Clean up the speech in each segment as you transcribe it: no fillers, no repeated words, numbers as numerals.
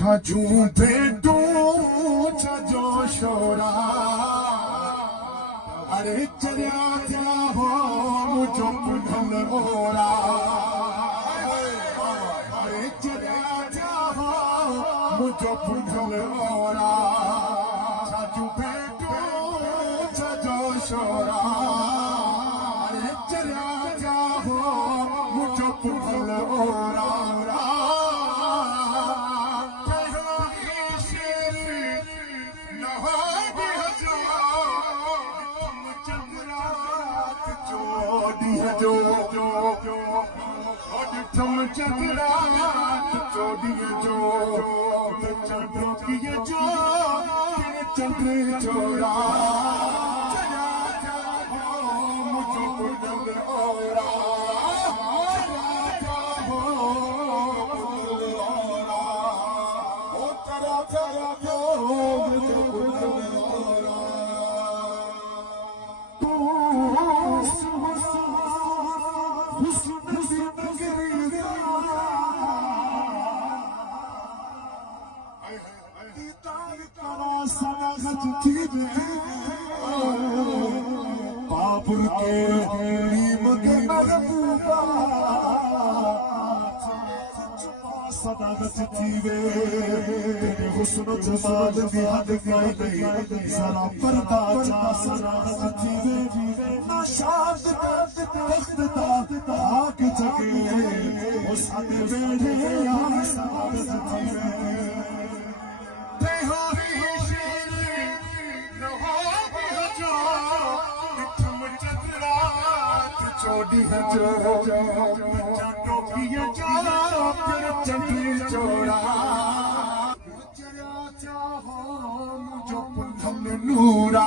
छाजू भेटू छजो शोरा अरे चरिया त्या हो मुझो पुढल ओरा अरे चरिया त्या हो मुझो पुढल ओरा छाजू भेटू छजो शोरा अरे चरिया त्या हो मुझो पुढल ओरा जो ठम चंद्रात चोड़िए जो चंद्रों की जो चंद्र चोरा मुझे पुढल ओरा मुझे पुढल ओरा बाबुर के नीम के महबूबा सदागत थीवे तेरे हुस्न जमाल दी हद गई जरा पर्दा चा सदागत थीवे शाद तख्त ता आके जगे वो सादे वेड़े यार सदागत थीवे चोड़ी है जो टोपी है जो फिर चंद्र चोरा चरा चाहो मुझो पुढल नूरा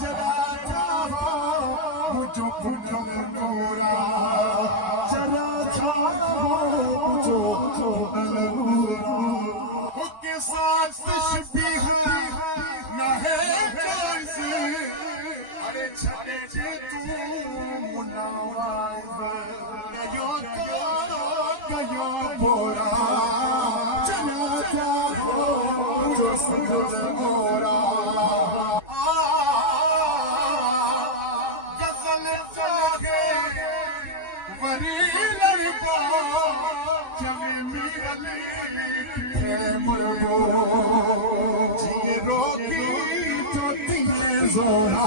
चरा चाहो मुझो पुढल नूरा चरा चाहो मुझो पुढल नूरा उसके साथ तशबीह न है जैसे अरे छड़े जे तू मुनावाज गयो गयो बोरा चला जाओ जो संग मोरा गजल चले वरी लड़का चले मिली मुर्गो जी रोकी तो तिले जोरा